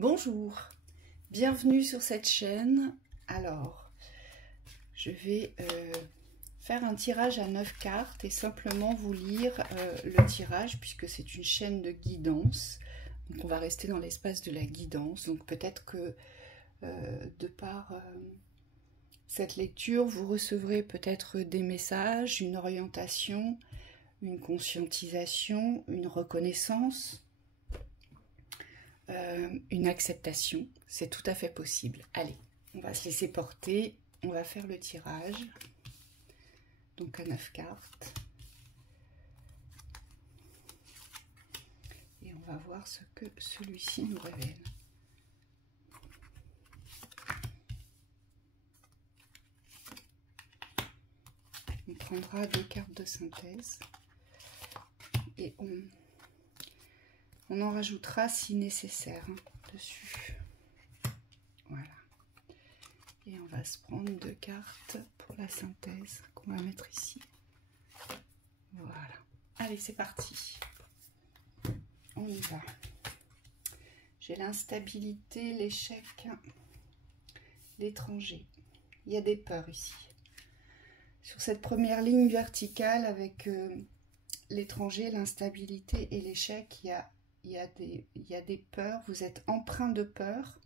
Bonjour, bienvenue sur cette chaîne. Alors, je vais faire un tirage à 9 cartes et simplement vous lire le tirage puisque c'est une chaîne de guidance. Donc on va rester dans l'espace de la guidance. Donc peut-être que de par cette lecture, vous recevrez peut-être des messages, une orientation, une conscientisation, une reconnaissance. Une acceptation, c'est tout à fait possible. Allez, on va se laisser porter, on va faire le tirage. Donc à 9 cartes. Et on va voir ce que celui-ci nous révèle. On prendra 2 cartes de synthèse et on en rajoutera si nécessaire dessus. Voilà. Et on va se prendre 2 cartes pour la synthèse qu'on va mettre ici. Voilà. Allez, c'est parti. On y va. J'ai l'instabilité, l'échec, l'étranger. Il y a des peurs ici. Sur cette première ligne verticale avec l'étranger, l'instabilité et l'échec, il y a des peurs, vous êtes empreint de peur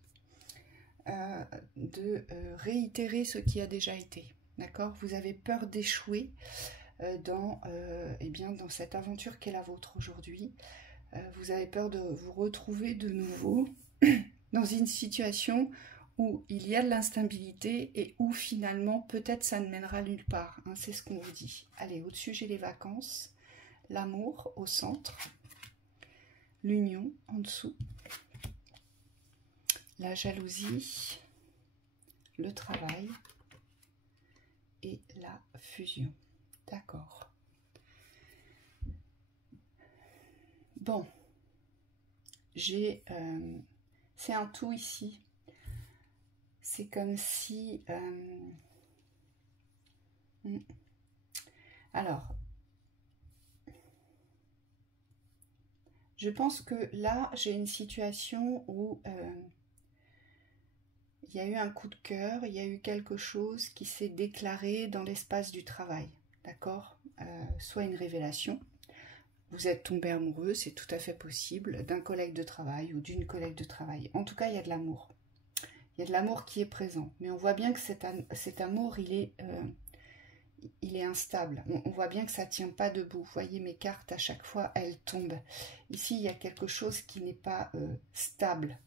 de réitérer ce qui a déjà été, d'accord? Vous avez peur d'échouer dans cette aventure qu'est la vôtre aujourd'hui. Vous avez peur de vous retrouver de nouveau dans une situation où il y a de l'instabilité et où finalement peut-être ça ne mènera nulle part, hein, c'est ce qu'on vous dit. Allez, au-dessus j'ai les vacances, l'amour au centre, l'union en dessous, la jalousie, le travail et la fusion. D'accord. Bon, j'ai c'est un tout ici. C'est comme si alors je pense que là j'ai une situation où il y a eu un coup de cœur, il y a eu quelque chose qui s'est déclaré dans l'espace du travail, d'accord, soit une révélation, vous êtes tombé amoureux, c'est tout à fait possible, d'un collègue de travail ou d'une collègue de travail. En tout cas, il y a de l'amour. Il y a de l'amour qui est présent. Mais on voit bien que cet amour, il est instable. On voit bien que ça ne tient pas debout. Vous voyez, mes cartes, à chaque fois, elles tombent. Ici, il y a quelque chose qui n'est pas stable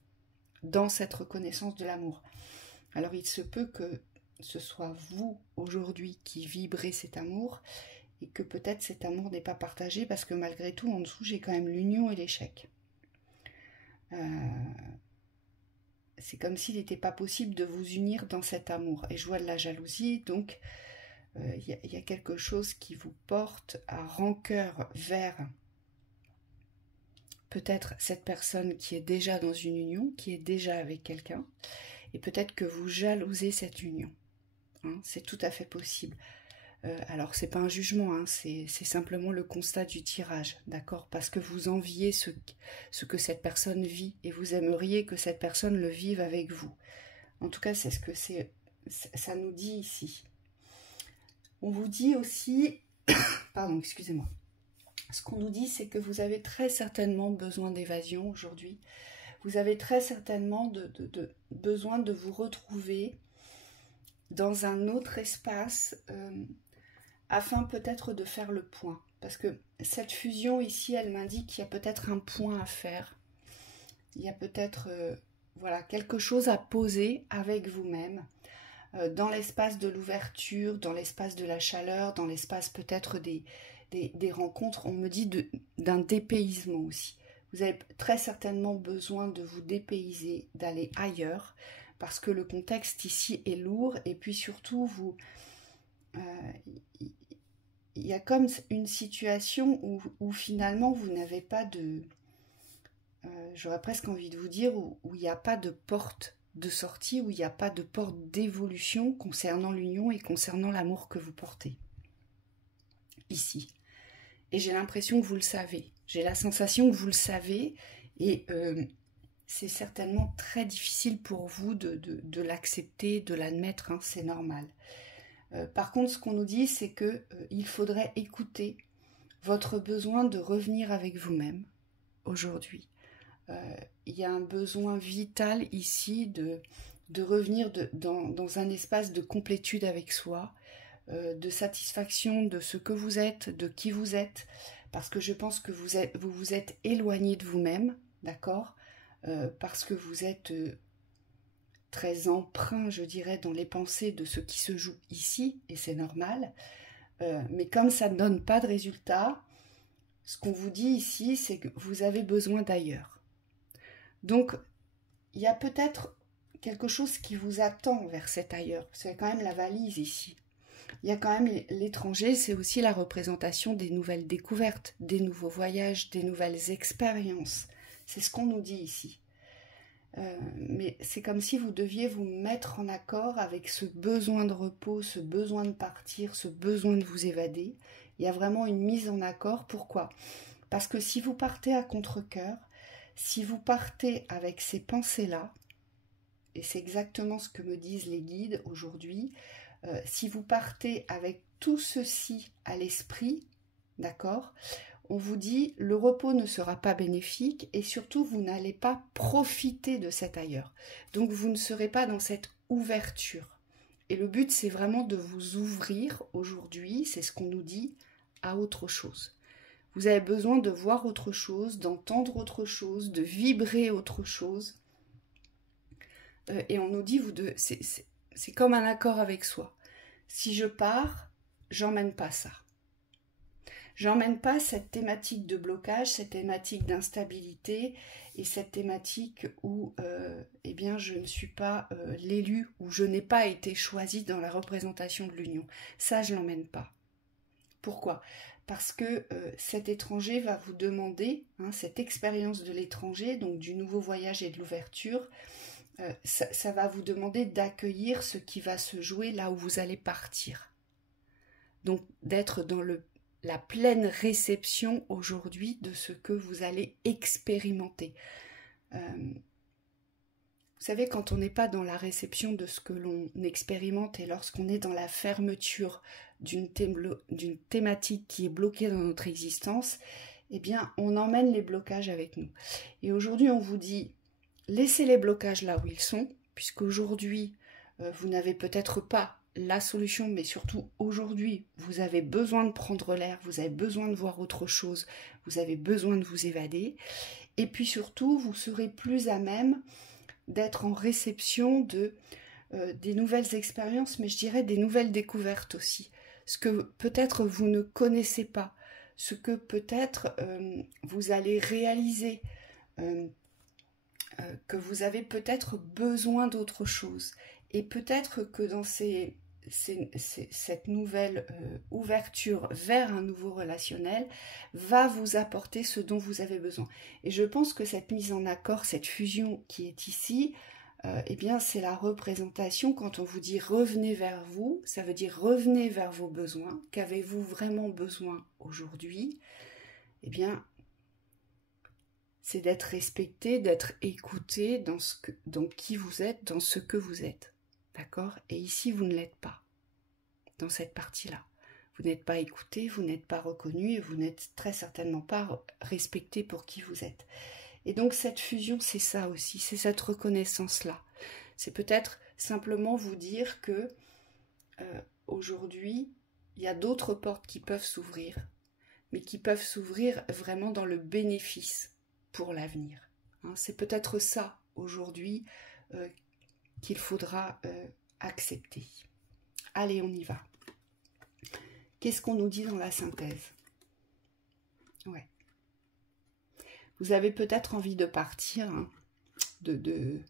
dans cette reconnaissance de l'amour. Alors, il se peut que ce soit vous, aujourd'hui, qui vibrez cet amour et que peut-être cet amour n'est pas partagé parce que malgré tout, en dessous, j'ai quand même l'union et l'échec. C'est comme s'il n'était pas possible de vous unir dans cet amour. Et je vois de la jalousie, donc il y a quelque chose qui vous porte à rancœur vers peut-être cette personne qui est déjà dans une union, qui est déjà avec quelqu'un, et peut-être que vous jalousez cette union. Hein, c'est tout à fait possible. Alors, c'est pas un jugement, hein, c'est simplement le constat du tirage, d'accord? Parce que vous enviez ce que cette personne vit et vous aimeriez que cette personne le vive avec vous. En tout cas, c'est ce que ça nous dit ici. On vous dit aussi, pardon, excusez-moi. Ce qu'on nous dit, c'est que vous avez très certainement besoin d'évasion aujourd'hui. Vous avez très certainement besoin de vous retrouver dans un autre espace afin peut-être de faire le point. Parce que cette fusion ici, elle m'indique qu'il y a peut-être un point à faire. Il y a peut-être voilà, quelque chose à poser avec vous-même dans l'espace de l'ouverture, dans l'espace de la chaleur, dans l'espace peut-être des rencontres. On me dit d'un dépaysement aussi. Vous avez très certainement besoin de vous dépayser, d'aller ailleurs, parce que le contexte ici est lourd et puis surtout vous... il y a comme une situation où finalement vous n'avez pas de... j'aurais presque envie de vous dire où il n'y a pas de porte de sortie, où il n'y a pas de porte d'évolution concernant l'union et concernant l'amour que vous portez. Ici. Et j'ai l'impression que vous le savez. J'ai la sensation que vous le savez et c'est certainement très difficile pour vous de l'accepter, de l'admettre, hein, c'est normal. Par contre, ce qu'on nous dit, c'est que il faudrait écouter votre besoin de revenir avec vous-même aujourd'hui. Il y a un besoin vital ici de revenir dans un espace de complétude avec soi, de satisfaction de ce que vous êtes, de qui vous êtes, parce que je pense que vous vous êtes éloigné de vous-même, d'accord, parce que vous êtes très emprunt, je dirais, dans les pensées de ce qui se joue ici, et c'est normal, mais comme ça ne donne pas de résultat, ce qu'on vous dit ici, c'est que vous avez besoin d'ailleurs. Donc, il y a peut-être quelque chose qui vous attend vers cet ailleurs. C'est quand même la valise ici. Il y a quand même l'étranger, c'est aussi la représentation des nouvelles découvertes, des nouveaux voyages, des nouvelles expériences. C'est ce qu'on nous dit ici. Mais c'est comme si vous deviez vous mettre en accord avec ce besoin de repos, ce besoin de partir, ce besoin de vous évader. Il y a vraiment une mise en accord. Pourquoi? Parce que si vous partez à contre-cœur, si vous partez avec ces pensées-là, et c'est exactement ce que me disent les guides aujourd'hui, si vous partez avec tout ceci à l'esprit, d'accord, on vous dit le repos ne sera pas bénéfique et surtout vous n'allez pas profiter de cet ailleurs. Donc vous ne serez pas dans cette ouverture. Et le but c'est vraiment de vous ouvrir aujourd'hui, c'est ce qu'on nous dit, à autre chose. Vous avez besoin de voir autre chose, d'entendre autre chose, de vibrer autre chose. Et on nous dit, c'est comme un accord avec soi. Si je pars, j'emmène pas ça. J'emmène pas cette thématique de blocage, cette thématique d'instabilité et cette thématique où eh bien, je ne suis pas l'élu, où je n'ai pas été choisie dans la représentation de l'union. Ça, je l'emmène pas. Pourquoi? Parce que cet étranger va vous demander, hein, cette expérience de l'étranger, donc du nouveau voyage et de l'ouverture, ça va vous demander d'accueillir ce qui va se jouer là où vous allez partir. Donc d'être dans la pleine réception aujourd'hui de ce que vous allez expérimenter. Vous savez, quand on n'est pas dans la réception de ce que l'on expérimente et lorsqu'on est dans la fermeture d'une thématique qui est bloquée dans notre existence, eh bien, on emmène les blocages avec nous. Et aujourd'hui, on vous dit, laissez les blocages là où ils sont, puisqu'aujourd'hui, vous n'avez peut-être pas la solution, mais surtout aujourd'hui, vous avez besoin de prendre l'air, vous avez besoin de voir autre chose, vous avez besoin de vous évader. Et puis surtout, vous serez plus à même d'être en réception des nouvelles expériences, mais je dirais des nouvelles découvertes aussi. Ce que peut-être vous ne connaissez pas, ce que peut-être vous allez réaliser, que vous avez peut-être besoin d'autre chose. Et peut-être que dans cette nouvelle ouverture vers un nouveau relationnel va vous apporter ce dont vous avez besoin. Et je pense que cette mise en accord, cette fusion qui est ici, eh bien c'est la représentation. Quand on vous dit revenez vers vous, ça veut dire revenez vers vos besoins. Qu'avez-vous vraiment besoin aujourd'hui? Eh bien c'est d'être respecté, d'être écouté dans qui vous êtes, dans ce que vous êtes. D'accord? Et ici, vous ne l'êtes pas, dans cette partie-là. Vous n'êtes pas écouté, vous n'êtes pas reconnu, et vous n'êtes très certainement pas respecté pour qui vous êtes. Et donc, cette fusion, c'est ça aussi, c'est cette reconnaissance-là. C'est peut-être simplement vous dire que aujourd'hui, il y a d'autres portes qui peuvent s'ouvrir, mais qui peuvent s'ouvrir vraiment dans le bénéfice pour l'avenir. Hein, c'est peut-être ça, aujourd'hui, qu'il faudra accepter. Allez, on y va. Qu'est-ce qu'on nous dit dans la synthèse? Ouais. Vous avez peut-être envie de partir, hein, de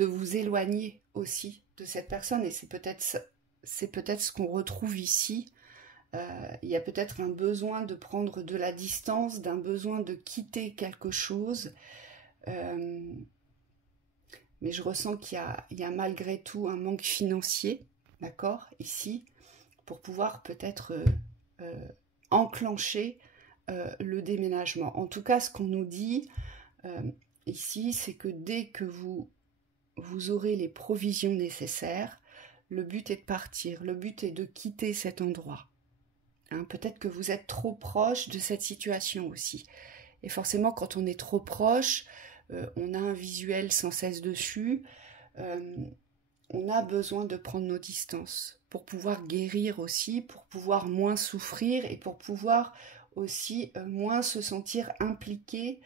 vous éloigner aussi de cette personne, et c'est peut-être ce qu'on retrouve ici. Il y a peut-être un besoin de prendre de la distance, d'un besoin de quitter quelque chose. Mais je ressens qu'il y a malgré tout un manque financier, d'accord, ici, pour pouvoir peut-être enclencher le déménagement. En tout cas, ce qu'on nous dit, ici, c'est que dès que vous aurez les provisions nécessaires, le but est de partir, le but est de quitter cet endroit. Hein, peut-être que vous êtes trop proche de cette situation aussi. Et forcément, quand on est trop proche, on a un visuel sans cesse dessus, on a besoin de prendre nos distances pour pouvoir guérir aussi, pour pouvoir moins souffrir et pour pouvoir aussi moins se sentir impliqué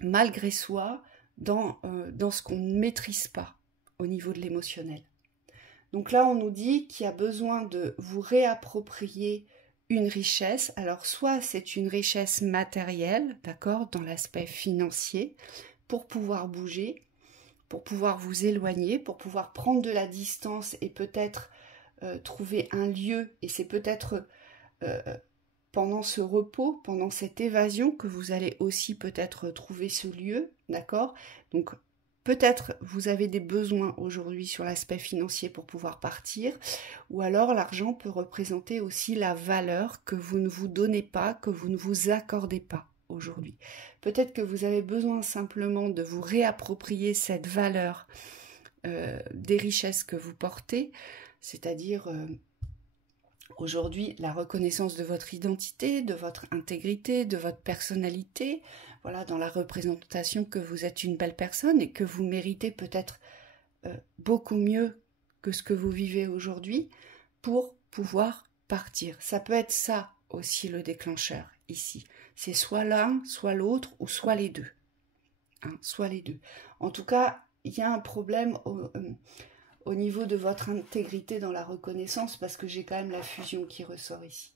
malgré soi dans ce qu'on ne maîtrise pas au niveau de l'émotionnel. Donc là, on nous dit qu'il y a besoin de vous réapproprier une richesse. Alors, soit c'est une richesse matérielle, d'accord, dans l'aspect financier, pour pouvoir bouger, pour pouvoir vous éloigner, pour pouvoir prendre de la distance et peut-être trouver un lieu. Et c'est peut-être pendant ce repos, pendant cette évasion, que vous allez aussi peut-être trouver ce lieu, d'accord? Donc, peut-être vous avez des besoins aujourd'hui sur l'aspect financier pour pouvoir partir, ou alors l'argent peut représenter aussi la valeur que vous ne vous donnez pas, que vous ne vous accordez pas aujourd'hui. Peut-être que vous avez besoin simplement de vous réapproprier cette valeur des richesses que vous portez, c'est-à-dire aujourd'hui la reconnaissance de votre identité, de votre intégrité, de votre personnalité, voilà, dans la représentation que vous êtes une belle personne et que vous méritez peut-être beaucoup mieux que ce que vous vivez aujourd'hui pour pouvoir partir. Ça peut être ça aussi le déclencheur ici. C'est soit l'un, soit l'autre ou soit les deux. Hein, soit les deux. En tout cas, il y a un problème au niveau de votre intégrité dans la reconnaissance parce que j'ai quand même la fusion qui ressort ici.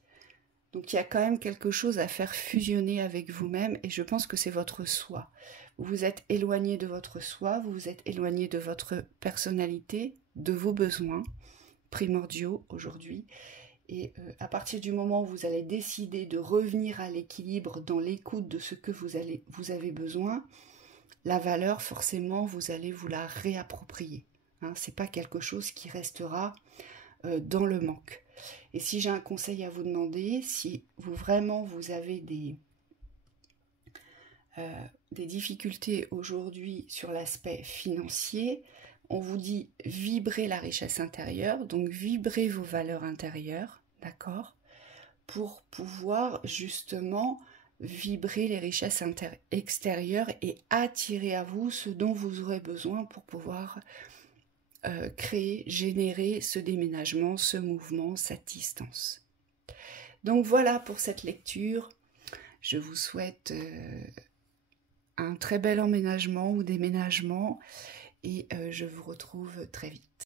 Donc il y a quand même quelque chose à faire fusionner avec vous-même et je pense que c'est votre soi. Vous vous êtes éloigné de votre soi, vous vous êtes éloigné de votre personnalité, de vos besoins primordiaux aujourd'hui. Et à partir du moment où vous allez décider de revenir à l'équilibre dans l'écoute de ce que vous avez besoin, la valeur, forcément, vous allez vous la réapproprier. Hein, c'est pas quelque chose qui restera dans le manque. Et si j'ai un conseil à vous demander, si vous avez des difficultés aujourd'hui sur l'aspect financier, on vous dit vibrez la richesse intérieure, donc vibrez vos valeurs intérieures, d'accord, pour pouvoir justement vibrer les richesses extérieures et attirer à vous ce dont vous aurez besoin pour pouvoir créer, générer ce déménagement, ce mouvement, cette distance. Donc voilà pour cette lecture. Je vous souhaite un très bel emménagement ou déménagement et je vous retrouve très vite.